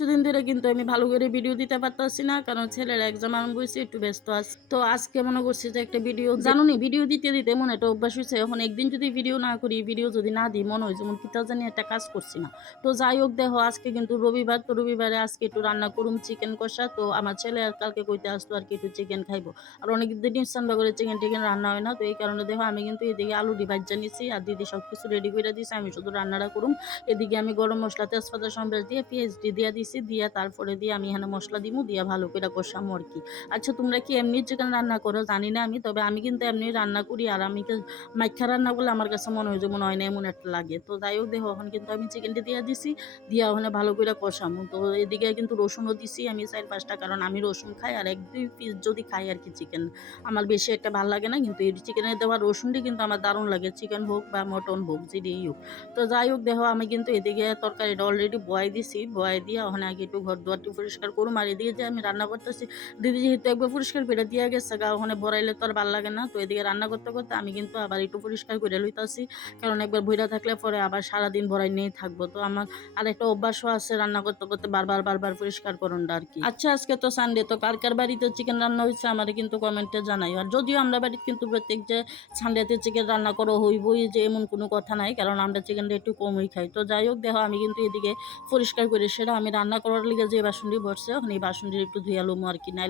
কিছুদিন ধরে কিন্তু আমি ভালো করে ভিডিও দিতে পারতাছি না, কারণ ছেলের এক্সাম আরম্ভ হয়েছে, একটু ব্যস্ত আছি। তো আজকে মনে করছি যে একটা ভিডিও, জানো নি ভিডিও দিতে দিতে মনে একটা অভ্যাস হয়েছে, এখন একদিন যদি ভিডিও না করি, ভিডিও যদি না দিই, মনে হয় যেমন কিতা জানি একটা কাজ করছি না। তো যাই হোক, দেখো আজকে কিন্তু রবিবার, তো রবিবারে আজকে একটু রান্না করুম চিকেন কষা। তো আমার ছেলে আর কালকে কইতে আসতো আর কি একটু চিকেন খাইবো, আর অনেক দিন ইনস্টান্ট করে চিকেন টিকেন রান্না হয় না। তো এই কারণে দেখো আমি কিন্তু এদিকে আলু ভাজ্যা নিছি, আর দিদি সব কিছু রেডি করে দিয়েছে, আমি শুধু রান্নাটা করুম। এদিকে আমি গরম মশলা তেজপাতা সম্বাস দিয়ে পেঁয়াজ দিয়া দিছি, দিয়া তারপরে দিয়ে আমি এখানে মশলা দিমু, দিয়া ভালো করে কষামু আর কি। আচ্ছা তোমরা কি এমনি চিকেন রান্না করো জানি না আমি, তবে আমি কিন্তু এমনি রান্না করি, আর আমি মাইখা রান্না করলে আমার কাছে মনে হয় যে মনে হয় না এমন একটা লাগে। তো যাই হোক, দেখো এখন কিন্তু আমি চিকেনটা দিয়া দিছি, দিয়া ওখানে ভালো করে কষামু। তো এদিকে কিন্তু রসুনও দিছি আমি 4-5টা, কারণ আমি রসুন খাই, আর 1-2 পিস যদি খাই আর কি চিকেন, আমার বেশি একটা ভালো লাগে না। কিন্তু এই চিকেনে দেওয়া রসুনটি কিন্তু আমার দারুণ লাগে, চিকেন হোক বা মটন হোক যেটাই হোক। তো যাই হোক, দেখো আমি কিন্তু এদিকে তরকারিটা অলরেডি বয়াই দিছি, বয়াই দিয়ে ওখানে আগে একটু ঘর দুয়ারটি পরিষ্কার করুম। আর এদিকে যে আমি রান্না করতেছি, দিদি যেহেতু একবার পরিষ্কার করে দিয়ে গেছে গা, ওখানে বড়াইলে তো আর ভালো লাগে না। তো এদিকে রান্না করতে করতে আমি কিন্তু আবার একটু পরিষ্কার করে লইতাছি, কারণ একবার বইরা থাকলে পরে আবার সারাদিন ভরাই নিয়েই থাকবো। তো আমার আর একটা অভ্যাসও আছে রান্না করতে করতে বারবার বারবার পরিষ্কার করণটা আর কি। আচ্ছা আজকে তো সানডে, তো কার কার বাড়িতে চিকেন রান্না হয়েছে আমার কিন্তু কমেন্টে জানাই। আর যদিও আমরা বাড়িতে কিন্তু প্রত্যেক যে সানডেতে চিকেন রান্না করো হইবই যে এমন কোনো কথা নাই, কারণ আমরা চিকেনটা একটু কমই খাই। তো যাই হোক, দেখো আমি কিন্তু এদিকে পরিষ্কার করে সেটা আমি রান্না করার লিগে যে বাসনটি বসছে, ওখানে এই বাসনটি একটু ধুয়ে লমো আর কি, নাইলে